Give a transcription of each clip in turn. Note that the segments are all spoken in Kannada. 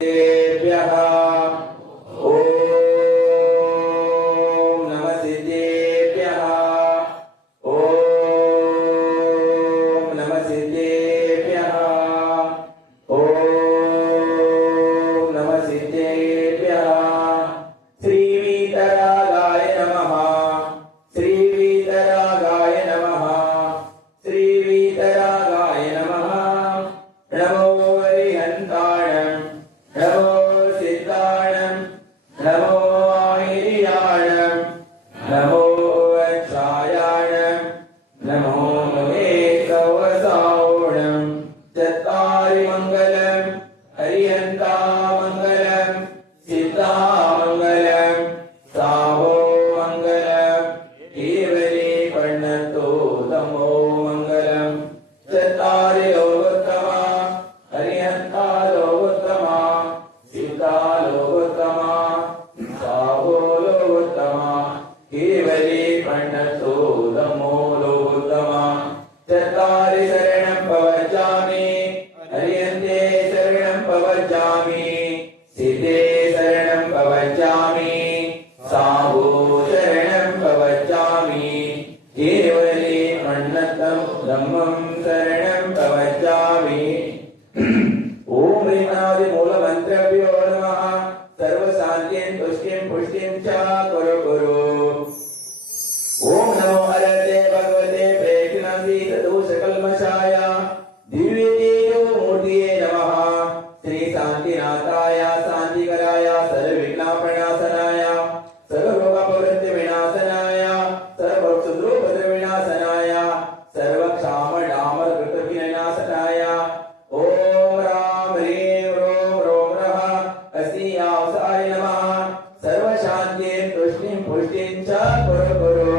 सिद्धेभ्यः ॐ नमः सिद्धेभ्यः ॐ नमः सिद्धेभ्यः ॐ नमः सिद्धेभ्यः श्रीवीतरागाय नमः श्रीवीतरागाय नमः श्रीवीतरागाय नमः नमो हरिहन्ताणं नमो सिद्धाणं नमो हिरियाणं नमो वत्सायाणं नमो महेशवसावणं चत्वारि मङ्गलं हरिहन्ता मङ्गलं सिद्धा मङ्गलं साहो मङ्गलं केवली पण्णतो तमो मङ्गलं चत्वारि लोकोत्तमा हरिहन्ता लोकोत्तमा सिद्धा लोकोत्तमा साहो लोकोत्तमा केवली पण्णतो तमो लोकोत्तमा चत्वारि शरणं प्रवचामि हरिहन्ते शरणं प्रवचामि सिद्धे शरणं प्रवचामि साहो शरणं प्रवचामि केवली पण्णतं धम्मं शरणं प्रवचामि ओम ह्रीं मूलमन्त्रभ्यो नमः सर्वशान्तिं तुष्टिं पुष्टिं च कुरु कुरु ओम नमो हरते भगवते प्रेक्षणासि सदोषकल्मषाय दिव्यतेजोमूर्तये नमः श्री शान्तिनाथाय शान्तिकराय सर्वविघ्नप्रणाशनाय सर्वरोगप्रवृत्तिविनाशनाय सर्वक्षुद्रोपद्रविनाशनाय सर्वक्षामडामरकृतविनाशनाय ओम राम ह्रीं रोम रोम रः अस्यावसाय नमः सर्वशान्तिं तुष्टिं पुष्टिं च कुरु कुरु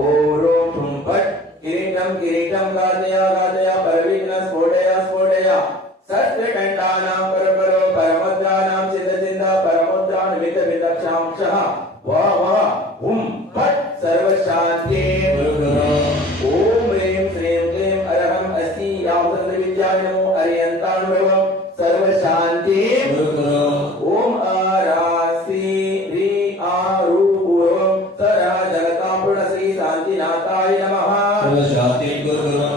ओम रोम हुं फट् किरीटं किरीटं घातय घातय परविघ्न स्फोटय स्फोटय सत्कण्ठानां कुरु कुरु परमुद्राणां चित्तचिन्त परमुद्रान् मित विदक्षांशः वाह वाह हुं फट् सर्वशान्तिं कुरु कुरु ओम ह्रीं श्रीं क्लीं अरहं अस्ति यावसंविद्याय नमो हरियन्तानुभवं सर्वशान्तिं कुरु कुरु ओम आरासि ह्री आरु पूर्वं सरा जगतां पूर्ण श्री शान्तिनाथाय नमः सर्वशान्तिं कुरु कुरु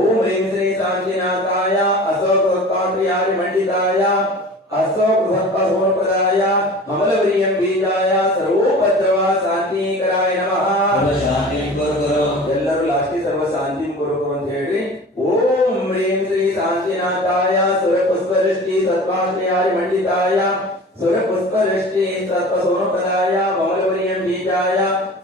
ओम ह्रीं श्री शान्तिनाथाय अशोककान्त्र्यादिमण्डिताय अशोकसत्त्वसमर्पदाय ममलप्रियं बीजाय सर्वोपद्रव शान्तिकराय नमः सर्वशान्तिं कुरु कुरु ಎಲ್ಲರೂ ಲಾಸ್ಟಿ ಸರ್ವ ಶಾಂತಿ ಕೊರಕು ಅಂತ ಹೇಳಿ ಓಂ ಹ್ರೀಂ ಶ್ರೀ ಶಾಂತಿನಾಥಾಯ ಸುರಪುಷ್ಪವೃಷ್ಟಿ ಸತ್ವಾಂತ್ರ್ಯಾದಿ ಮಂಡಿತಾಯ ಸುರಪುಷ್ಪವೃಷ್ಟಿ ಸತ್ವಸೋಮಪದಾಯ ಮಮಲವರಿಯಂ ಬೀಜಾಯ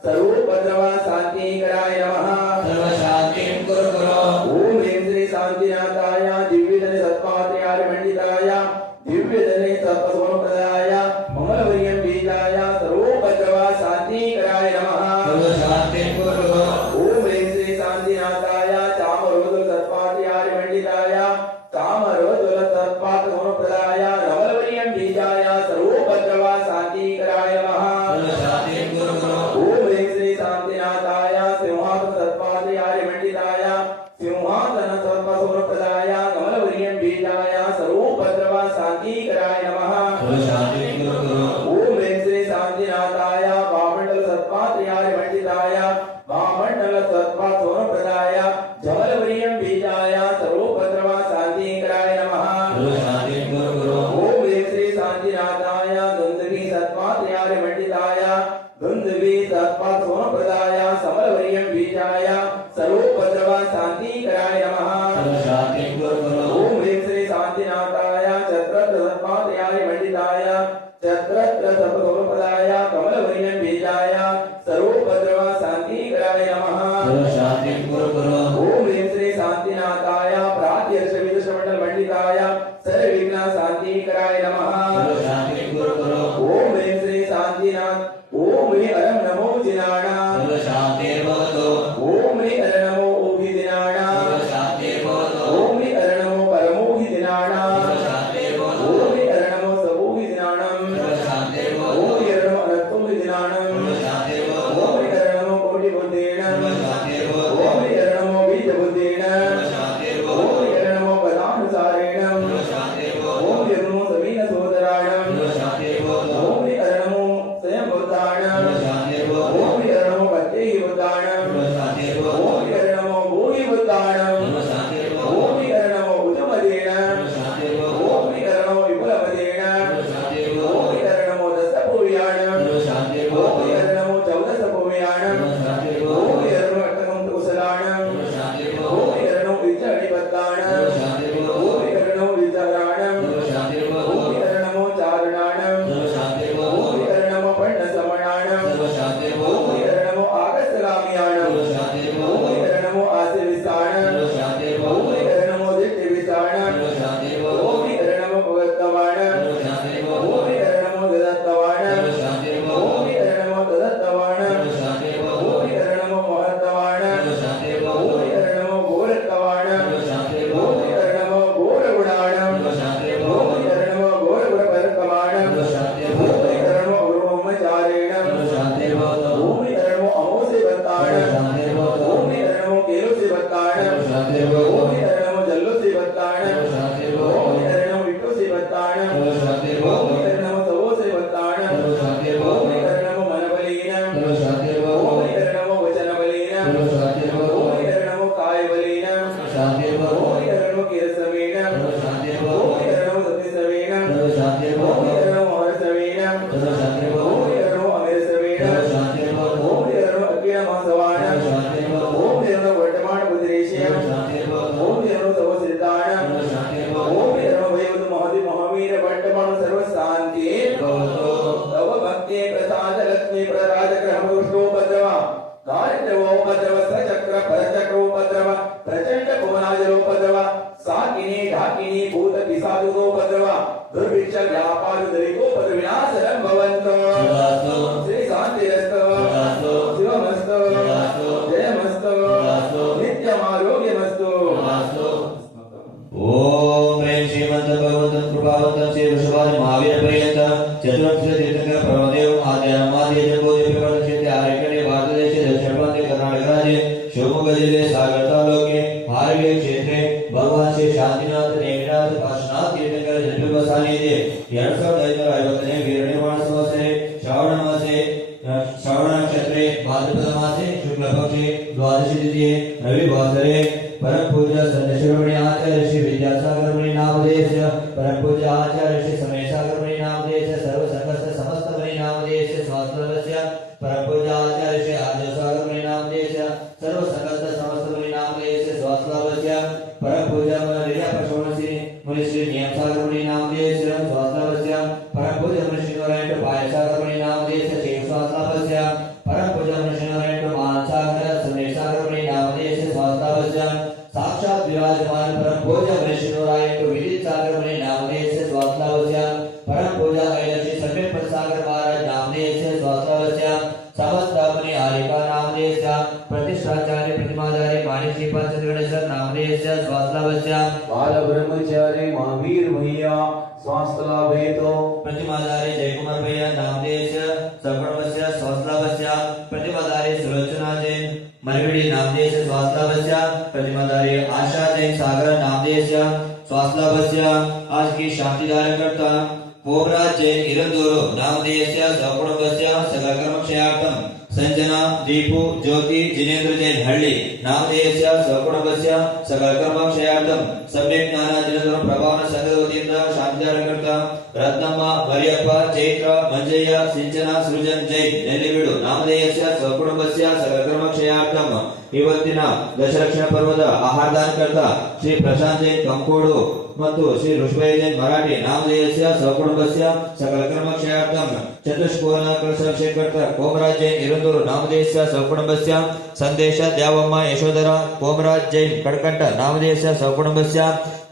ಸರ್ವೋಪದ್ರವ ಶಾಂತಿಕರಾಯ ನಮಃ सर्वशान्तिं कुरु कुरु ಓಂ ಹ್ರೀಂ ಶ್ರೀ ಶಾಂತಿನಾಥಾಯ ದಿವ್ಯಧನಿ ಸತ್ವಾಂತ್ರ್ಯಾದಿ ಮಂಡಿತಾಯ ದಿವ್ಯಧನಿ ಸತ್ವಸೋಮಪದಾಯ ಮಮಲವರಿಯಂ ಬೀಜಾಯ ಸರ್ವೋಪದ್ರವ ಶಾಂತಿಕರಾಯ ನಮಃ सर्वशान्तिं कुरु कुरु ओम ह्रीं श्री शान्तिनाथाय चामरोदल सत्पात्र्याय मंडिताय चामरोदल सत्पात्र समप्रदाय रमलवरियं बीजाय सर्वोपद्रव शान्तिकराय नमः सर्वशान्तिं कुरु कुरु ओम ह्रीं श्री शान्तिनाथाय सिंहासन सत्पात्र्याय मंडिताय सिंहासन सत्पात्र समप्रदाय रमलवरियं बीजाय सर्वोपद्रव शान्तिकराय नमः सर्वशान्तिं कुरु कुरु ओम ह्रीं श्री शान्तिनाथाय वामण्डल सत्पात्र्याय मंडिताय वामण्डल सत्पात्र समप्रदाय जमलवरियं बीजाय सर्वोपद्रव शान्तिकराय नमः सर्वशान्तिं कुरु कुरु ओम ह्रीं श्री शान्तिनाथाय दुन्दुभि सत्पात्र्याय मंडिताय दुन्दुभि सत्पात्र समप्रदाय समलवरियं बीजाय सर्वोपद्रव शान्तिकराय नमः सर्वशान्तिं कुरु कुरु ओम ह्रीं श्री शान्तिनाथाय चत्रत्र सत्पात्र्याय मंडिताय चत्रत्र सत्पदाय कमलवरियं बीजाय सर्वोपद्रव शान्तिकराय नमः सर्वशान्तिं कुरु कुरु ओम ह्रीं श्री शान्तिनाथाय प्रात्यक्ष विदुषमण्डल मंडिताय सर्वविघ्न शान्तिकराय नमः सर्वशान्तिं कुरु कुरु ओम ह्रीं श्री शान्तिनाथ ओम ह्रीं अरं नमो जिनाणां सर्वशान्तिर्भवतु ओम ह्रीं अरं नमो ओभिदिनाणां सर्वशान्तिर्भवतु ओम ह्रीं अरं नमो परमोभिदिनाणां सर्वशान्तिर्भवतु ओम ह्रीं अरं नमो सवोभिदिनाणां सर्वशान्तिर्भवतु ओम ह्रीं अरं नमो अनत्तोभिदिनाणां सर्वशान्तिर्भवतु ओम ह्रीं अरं नमो कोटिबुद्धेन सर्वशान्तिर्भवतु ओम ह्रीं अरं नमो बीजबुद्धेन सर्वशान्तिर्भवतु ओम ह्रीं अरं नमो पदानुसारेण मंडपम सर्वशांति तव भक्ति प्रसाद लक्ष्मी प्रराजग्रह विष्णुपद्रव दारिद्र्योपद्रव सचक्र परचक्रोपद्रव प्रचंड भुवनाजलोपद्रव साकिनी ढाकिनी भूत पिशाचोपद्रव दुर्भिक्ष व्यापारदरिद्रोपद्रविनाशनं भवन्तु श्री शांतिरस्तु शिवमस्तु जयमस्तु नित्यमारोग्यमस्तु। ओम प्रेम श्रीमंत भगवंत कृपावंत श्री वृषभाज महावीर पर्यंत चतुर्थ तीर्थंकर परमदेव आद्य जगोदय प्रवर्तक क्षेत्र आर्यकटे भारत देश दक्षिण प्रांत कर्नाटक राज्य शिवमोगा जिले सागर तालुके हारवे क्षेत्रे भगवान श्री शांतिनाथ नेमिनाथ पार्श्वनाथ तीर्थंकर जन्म सानिध्य 2550 वीर निर्माण संवत्सरे श्रावण मासे श्रावण नक्षत्रे भाद्रपद मासे शुक्ल पक्षे द्वादशी तिथिये रविवासरे परम पूज्य संदेशवणी आचार्य श्री विद्यासागर मुनि नामदेश परम पूज्य आचार्य श्री समेशागर मुनि नामदेश सर्व संघस्थ समस्त मुनि नामदेश स्वास्थ्यवस्य परम पूज्य आचार्य श्री आद्यसागर मुनि नामदेश सर्व संघस्थ समस्त मुनि नामदेश स्वास्थ्यवस्य परम पूज्य मर्यादा प्रशोभनसी मुनि श्री नियमसागर मुनि नामदेश स्वास्थ्यवस्य परम पूज्य मुनि श्री नारायण पायसागर मुनि नामदेश शिव स्वास्थ्यवस्य परम पूज्य मुनि श्री नारायण मानसागर समेशागर मुनि नामदेश स्वास्थ्यवस्य साक्षात विराजमान परम पूज्य वैष्णवराय को विदित सागर मुनि नामदेश स्वास्थ्यवस्य परम पूज्य ऐलक्षी समेत प्रसागर महाराज नामदेश स्वास्थ्यवस्य समस्त मुनि आलिका नामदेश प्रतिष्ठाचार्य प्रतिमाधारी माणिक श्रीपाद चंद्र गणेश्वर नामदेश स्वास्थ्यवस्य बाल ब्रह्मचारी महावीर भैया स्वास्थ्य लाभ हेतु प्रतिमाधारी जयकुमार भैया नामदेश सगुणवस्य स्वास्थ्यवस्य प्रतिमाधारी सुलोचना जैन मरविड़ी नामदेश स्वास्थ्यवस्य प्रतिमाधारी आशा जैन सागर नामदेश स्वास्थ्यवस्य आज की शांतिदायक करता कोबराज जैन इरंदूरु नामदेश सगुणवस्य सकलकर्मक्षयार्थं संजना दीपू ज्योति जिनेन्द्र जैन हल्ली नामदेश सगुणवस्य सकलकर्मक्षयार्थं सम्यक ज्ञान जिनेन्द्र प्रभावन संघದ ವತಿಯಿಂದ ಶಾಂತಿದಾಯಕರ್ತ ರತ್ನಮ್ಮ ಮರಿಯಪ್ಪ ಚೈತ್ರ ಮಂಜಯ್ಯ ಸಿಂಚನ ಸೃಜನ್ ಜೈನ್ ನೆಲ್ಲಿಬೀಡು ನಾಮದೇಶ ಸಕುಟುಂಬಸ್ಯ ಸಕಲಕರ್ಮಕ್ಷಯಾರ್ಥಂ ಇವತ್ತಿನ ದಶರಕ್ಷಣ ಪರ್ವದ ಆಹಾರದಾನಕರ್ತ ಶ್ರೀ ಪ್ರಶಾಂತ್ ಜೈನ್ ಕಂಕೋಡು ಮತ್ತು ಶ್ರೀ ಋಷಭಯ್ಯ ಜೈನ್ ಮರಾಠಿ ನಾಮದೇಶ ಸಕುಟುಂಬಸ್ಯ ಸಕಲಕರ್ಮಕ್ಷಯಾರ್ಥಂ ಚತುಷ್ಕೋನ ಕಳಶಾಭಿಷೇಕರ್ತ ಕೋಮರಾಜ್ ಜೈನ್ ಇರಂದೂರು ನಾಮದೇಶ ಸಕುಟುಂಬಸ್ಯ ಸಂದೇಶ ದ್ಯಾವಮ್ಮ ಯಶೋಧರ ಕೋಮರಾಜ್ ಜೈನ್ ಕಡಕಂಠ ನಾಮದೇಶ ಸಕುಟುಂಬಸ್ಯ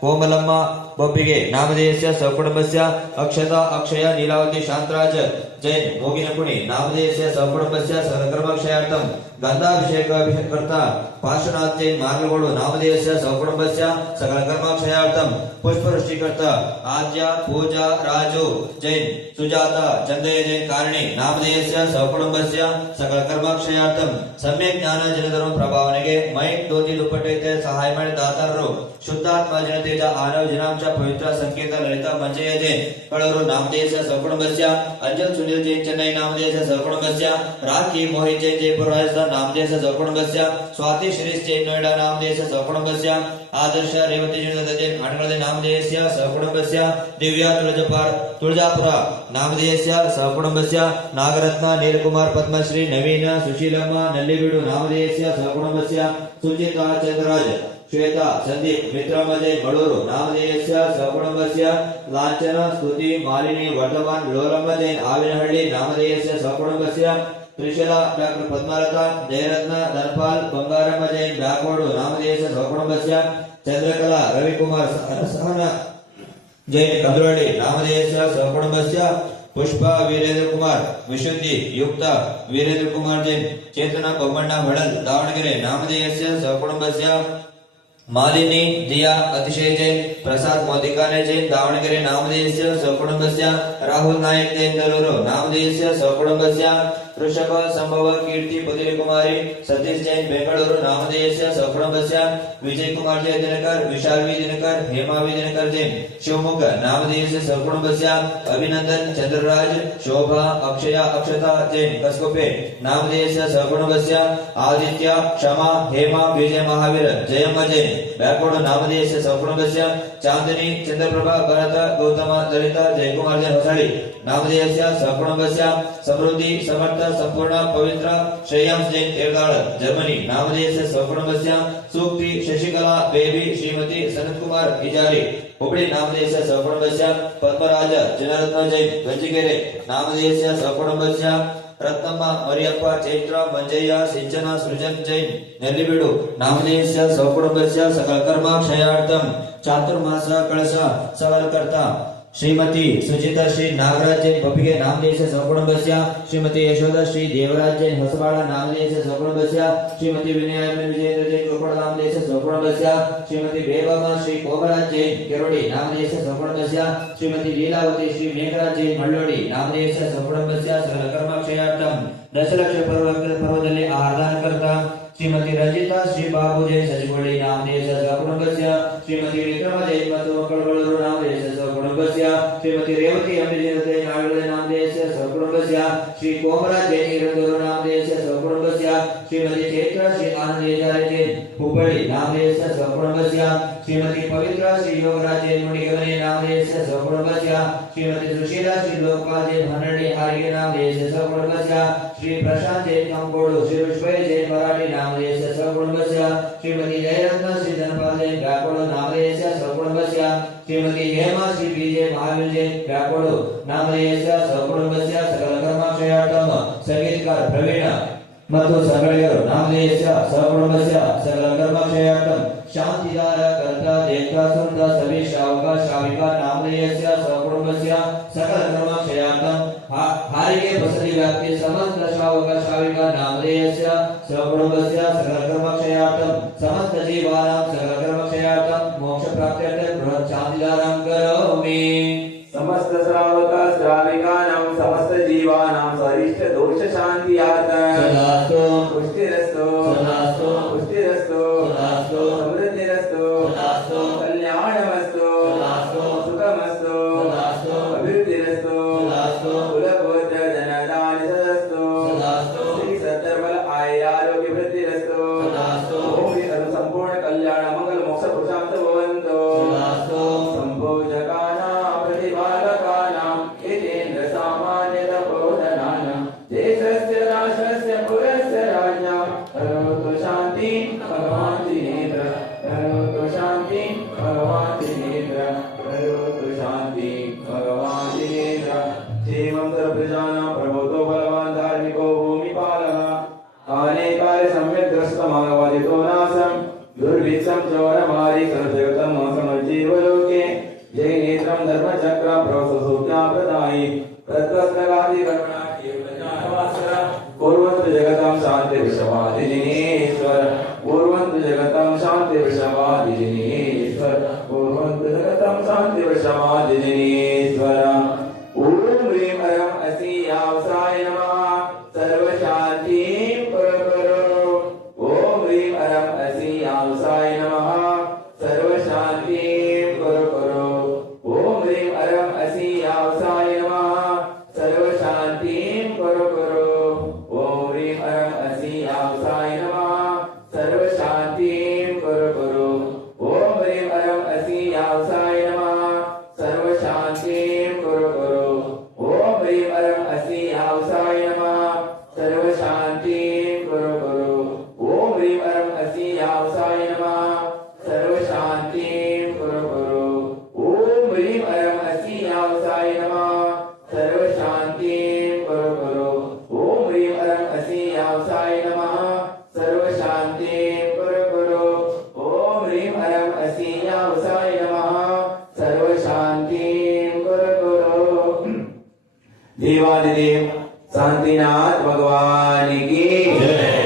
ಕೋಮಲಮ್ಮ ಬೊಬ್ಬಿಗೆ ನಾಮದೇಶ ಸಕುಟುಂಬಸ್ಯ ಅಕ್ಷತಾ ಅಕ್ಷಯ ನೀಲಾವತಿ ಶಾಂತರಾಜ ಜೈನ್ ಮೋಗಿನಕುಣಿ ನಾಮದೇಶ ಸಕುಟುಂಬಸ್ಯ ಸಕಲಕರ್ಮಕ್ಷಯಾರ್ಥಂ ಗಂಧಾಭಿಷೇಕಾಭಿಷೇಕರ್ತ ಪಾರ್ಶ್ವನಾಥ್ ಜೈನ್ ಮಾರ್ಗಗಳು ನಾಮದೇಶ ಸಕುಟುಂಬಸ್ಯ ಸಕಲಕರ್ಮಕ್ಷಯಾರ್ಥಂ ಪುಷ್ಪವೃಷ್ಟಿಕರ್ತ ಆದ್ಯ ಪೂಜಾ ರಾಜು ಜೈನ್ ಸುಜಾತ ಚಂದಯ್ಯ ಜೈನ್ ಕಾರಣಿ ನಾಮದೇಶ ಸಕುಟುಂಬಸ್ಯ ಸಕಲಕರ್ಮಕ್ಷಯಾರ್ಥಂ ಸಮ್ಯಕ್ ಜ್ಞಾನ ಜನಧರ್ಮ ಪ್ರಭಾವನೆಗೆ ಮೈಕ್ ಧೋತಿ ದುಪ್ಪಟ್ಟೆ ಸಹಾಯ ಮಾಡಿದ ದಾತಾರರು ಶುದ್ಧಾತ್ಮ ಜನತೆಯ ಆನವ ಜನಾಂಶ ಪವಿತ್ರ ಸಂಕೇತ ಲಲಿತಾ ಮಂಜಯ್ಯ ಜೈನ್ ಕಳೂರು ನಾಮದೇಶ ಸಕುಟುಂಬಸ್ಯ अंजल सुनील जैन चेन्नई नामदेश सकुटुंबस्य राखी मोहित जैन जयपुर राजस्थान नामदेश सकुटुंबस्य स्वाति श्रीश जैन नोएडा नामदेश सकुटुंबस्य आदर्श रेवती जैन खानगळ नामदेश सकुटुंबस्य दिव्या तुळजापुर नामदेश सकुटुंबस्य नागरत्न नीलकुमार पद्मश्री नवीन सुशीलಮ್ಮ नल्लिबीडु नामदेश सकुटुंबस्य सुचिता चंद्रराज श्वेता संदीप मित्रम जैन मळूरु नामदेश सकुटुंबस्य लांछन स्तुति मालिनी वर्धमान लोलಮ್ಮ जैन आविनहಳ್ಳಿ नामदेश सकुटुंबस्य त्रिशला डॉक्टर पद्मलता जयरत्न धनपाल बंगारಮ್ಮ जैन ब्याकोडु नामदेश सकुटुंबस्य चंद्रकला रविकुमार सहन जैन कंदुरಳ್ಳಿ नामदेश सकुटुंबस्य पुष्पा वीरेंद्र कुमार विशुद्धि युक्त वीरेंद्र कुमार जैन चेतना बोम्मಣ್ಣ ಹೊಳಲ್ ದಾವಣಗೆರೆ नामदेश सकुटुंबस्य मालिनी दिया अतिशय जैन प्रसाद मोदिकाने जैन दावणಗೆರೆ नामदेश सकुटुंबस्य राहुल नायक जैन दलूರು नामदेश सकुटुंबस्य वृषभ संभव कीर्ति पुतिली कुमारी सतीश जैन बेंगळूರು नामदेश सकुटुंबस्य विजय कुमार जैन दिनकर विशाल वी दिनकर हेमा वी दिनकर जैन शिवमोग नामदेश सकुटुंबस्य अभिनंदन चंद्रराज शोभा अक्षया अक्षता जैन कसकोपे नामदेश सकुटुंबस्य आदित्य क्षमा हेमा विजय महावीर जयಮ್ಮ जैन ಬ್ಯಾಕೋಡ ನಾಮದೇಶ ಸಕುಟುಂಬಸ್ಯ ಚಾಂದಿನಿ ಚಂದ್ರಪ್ರಭಾ ಭರತ ಗೌತಮ ಲಲಿತಾ ಜಯಕುಮಾರ್ ಜೈನ್ ಹೊಸಳ್ಳಿ ನಾಮದೇಶ ಸಕುಟುಂಬಸ್ಯ ಸಮೃದ್ಧಿ ಸಮರ್ಥ ಸಂಪೂರ್ಣ ಪವಿತ್ರ ಶ್ರೇಯಾಂಶ್ ಜೈನ್ ಏರ್ದಾಳ ಜರ್ಮನಿ ನಾಮದೇಶ ಸಕುಟುಂಬಸ್ಯ ಸೂಕ್ತಿ ಶಶಿಕಲಾ ಬೇಬಿ ಶ್ರೀಮತಿ ಸನತ್ ಕುಮಾರ್ ಇಜಾರಿ ಹುಬ್ಳಿ ನಾಮದೇಶ ಸಹಕುಟುಂಬಸ್ಯ ಪದ್ಮರಾಜ ಜನರತ್ನ ಜೈನ್ ಗಂಜಿಗೆರೆ ನಾಮದೇಶ ಸಹಕುಟುಂಬಸ್ಯ ರತ್ನಮ್ಮ ಮರಿಯಪ್ಪ ಚೈತ್ರ ಮಂಜಯ್ಯ ಸಿಂಚನ ಸೃಜನ್ ಜೈನ್ ನೆಲ್ಲಿಬೀಡು ನಾಮದೇಶ ಸಹಕುಟುಂಬಸ್ಯ ಸಕಲ ಕರ್ಮ ಕ್ಷಯಾರ್ಥಂ ಚಾತುರ್ಮಾಸ ಕಳಶ ಸವಲಕರ್ತ श्रीमती सुचिता श्री नागराज जैन बपिगे नामदेश सकुटुंबस्य श्रीमती यशोदा श्री देवराज जैन हसबाड़ा नामदेश सकुटुंबस्य श्रीमती विनय विजयेंद्र जैन गोपाल नामदेश सकुटुंबस्य श्रीमती बेबम्मा श्री कोबराज जैन केरोडी नामदेश सकुटुंबस्य श्रीमती लीलावती श्री मेघराज जैन मल्लोडी नामदेश सकुटुंबस्य सकल कर्मक्षयार्थं दशलक्ष पर्वದಲ್ಲಿ ಆರಾಧನ करता श्रीमती रंजिता श्री बाबू जैन सचिवड़ी नामदेश सकुटुंबस्य श्रीमती विक्रमा जैन ಮತ್ತು ಮಕ್ಕಳುಗಳು नामदेश सकुटुंबस्य श्रीमती रेवती अम्बिजय जैन आळवे नामदेश सकुटुंबस्य श्री कोमराज जैन इरंदूರು नामदेश सकुटुंबस्य श्रीमती चैत्र श्री आनंदेजारे जैन हुब्बಳ್ಳಿ नामदेश सकुटुंबस्य श्रीमती पवित्र श्री योगराज जैन मुडिगमने नामदेश सकुटुंबस्य श्रीमती सुशीला श्री लोकपाल जैन हन्नಳ್ಳಿ हारिगे नामदेश सकुटुंबस्य श्री प्रशांत जैन कंकोडु श्री विश्वय जैन मराठी नामदेश सकुटुंबस्य श्रीमती जयरत्न श्री धनपाल जैन गाकोडु नामदेश सकुटुंबस्य श्रीमती हेमा श्री विजय महावीर जैन गाकोडु नामदेश सकुटुंबस्य सकल कर्मक्षयार्थं संगीतकार प्रवीण ಮತ್ತು ಸಂಗಡಿಗರು ನಾಮದೇಶ ಸಹಕುಟುಂಬಸ್ಯ सकल कर्मक्षयार्थं शांतिदार कर्ता देवता सुंद सभी श्रावका श्राविका नामदेश सकुटुंबस्य सकल कर्मक्षयार्थं हारिगे बसरी व्याप्ति समस्त श्रावका श्राविका नामदेश सकुटुंबस्य सकल कर्मक्षयार्थं समस्त जीवानां सकल कर्मक्षयार्थं मोक्ष प्राप्त्यर्थं बृहत् शांतिदारं करोमि समस्त श्रावक श्राविकानां समस्त जीवानां सरिष्ट दोष शांत्यार्थं सदास्तु पुष्टिरस्तु सदास्तु पुष्टिरस्तु सदास्तु समृद्धिरस्तु सदास्तु कल्याणमस्तु सदास्तु सुखमस्तु सदास्तु अभिवृद्धिरस्तु सदास्तु कुलपुत्र जनदान सदस्तु सदास्तु श्री सत्तर्बल आयुरारोग्य वृद्धिरस्तु सदास्तु ओम संपूर्ण कल्याण मंगल मोक्ष पुरुषार्थ भवन्तु सदास्तु संभोजकानां प्रतिपालकानां यतेन्द्र सामान्य तपोधनानां देशस्य राष्ट्रस्य पुरस्य राज्ञां करोतु शान्ति भगवान् जिनेन्द्र करोतु शान्ति भगवान् जिनेन्द्र करोतु शान्ति भगवान् जिनेन्द्र क्षेमं सर्वप्रजानां प्रभुतो बलवान् धार्मिको भूमिपालः काले काले सम्यक् द्रष्टमागवादितो नासं दुर्भिक्षं चोरमारि सर्वजगतं समज्जीवलोके जय नेत्रं धर्मचक्र प्रवसुसूक्ता प्रदायि तत्त्वस्तगादि कर्मणाख्ये प्रजावासर कुर्वन्तु जगतां शान्ति विषवादिनीश्वर कुर्वन्तु जगतां शान्ति विषवादिनीश्वर कुर्वन्तु जगतां शान्ति विषवादिनीश्वर ॐ ह्रीं हरं असि यावसाय नमः सर्वशान्तिं करो ॐ ह्रीं हरं असि यावसाय नमः सर्वशान्तिं करो ॐ ह्रीं हरं असि यावसाय नमः सर्वशान्तिं करो ॐ ह्रीं हरं असि यावसाय नमः सर्वशान्तिं करो ॐ ह्रीं हरं असि यावसाय नमः सर्वशान्तिं करो ॐ ह्रीं हरं असि यावसाय नमः सर्वशान्तिं करो ॐ ह्रीं हरं असि यावसाय नमः सर्वशान्तिं करो ॐ ह्रीं हरं असि यावसाय नमः सर्वशान्तिं करो ॐ ह्रीं हरं असि यावसाय नमः सर्वशान्तिं करो ॐ ह्रीं हरं असि यावसाय नमः सर्वशान्तिं करो देवादिदेव शांतिनाथ भगवान की जय।